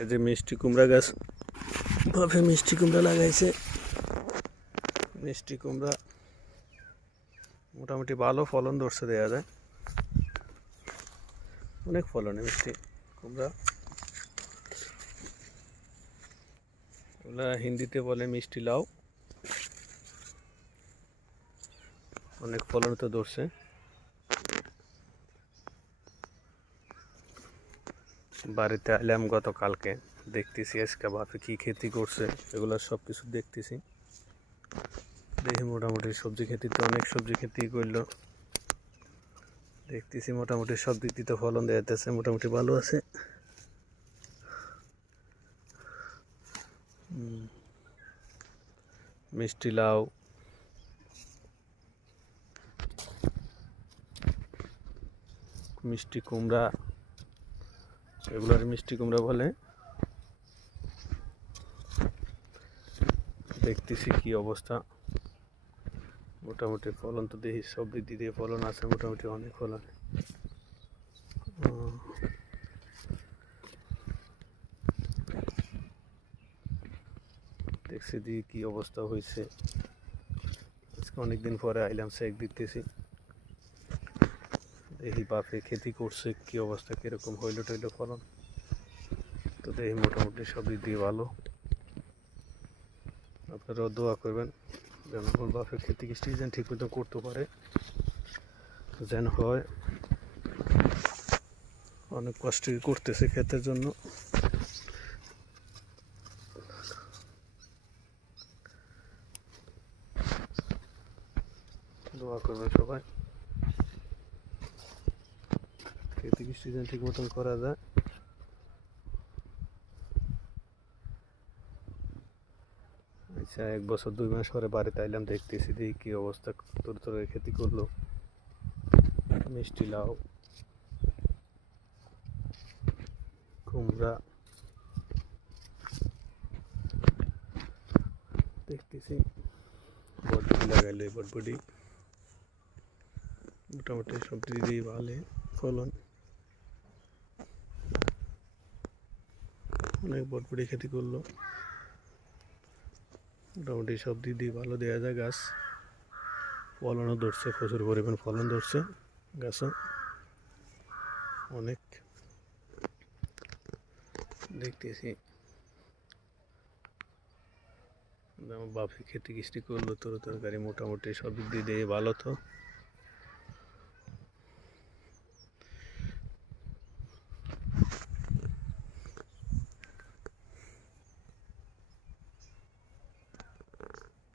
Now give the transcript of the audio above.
এই যে মিষ্টি কুমড়া গাছ ভাবে মিষ্টি কুমড়া লাগাইছে। মিষ্টি কুমড়া মোটামুটি ভালো ফলন ধরছে, দেওয়া যায় অনেক ফলনে মিষ্টি কুমড়া। ওগুলা হিন্দিতে বলে মিষ্টি লাউ। অনেক ফলন তো ধরছে। বাড়িতে আইলাম গতকালকে, দেখতেছি আজকে বাপে কি খেতি করছে, এগুলো সব কিছু দেখতেছি। দেখি মোটামুটি সবজি খেতে তো অনেক সবজি খেতি করলো, দেখতেছি মোটামুটি সব দিক দিয়ে তো ফলন দেওয়া যাচ্ছে, মোটামুটি ভালো আছে। মিষ্টি লাউ, মিষ্টি কুমড়া, এগুলোর মিষ্টি কুমড়া বলে। দেখতেছি কি অবস্থা। মোটামুটি ফলন তো দেখি সব দিক দিয়ে ফলন আছে, মোটামুটি অনেক ফলন। দেখছি দিয়ে কি অবস্থা হয়েছে। আজকে অনেকদিন পরে আইলাম, সেক দিতেছি, দেখি বাপে খেতি করছে কি অবস্থা, কিরকম হইলো টইলো ফলন। তো দেখি মোটামুটি সব দিক দিয়ে ভালো। আপনারাও দোয়া করবেন যেন আমার বাপের খেতে কিস্তি যেন ঠিক মতো করতে পারে, যেন হয়। অনেক কষ্ট করতেছে ক্ষেতের জন্য। দোয়া করবেন সবাই, খেতে কিস্তি যেন ঠিক মতন করা যায়। আচ্ছা, 1 বছর 2 মাস পরে বাড়িতে আইলাম, দেখতেছি দেখি কি অবস্থা। তোর খেতি করলো মিষ্টি লাউ, কুমড়া, দেখতেছি বটবটি লাগাইলো। এই বটবটি মোটামুটি সব দিয়ে ভালো ফলন। অনেক বটবটি খেতি করলো, মোটামুটি সব দিয়ে ভালো দেওয়া যায়। গাছ ফলনও ধরছে, প্রচুর পরিমাণ ফলন ধরছে গাছও অনেক। দেখতেছি আমার বাপে খেতে কিস্তি করলো, তরকারি মোটামুটি সব দিক দিয়ে ভালো। তো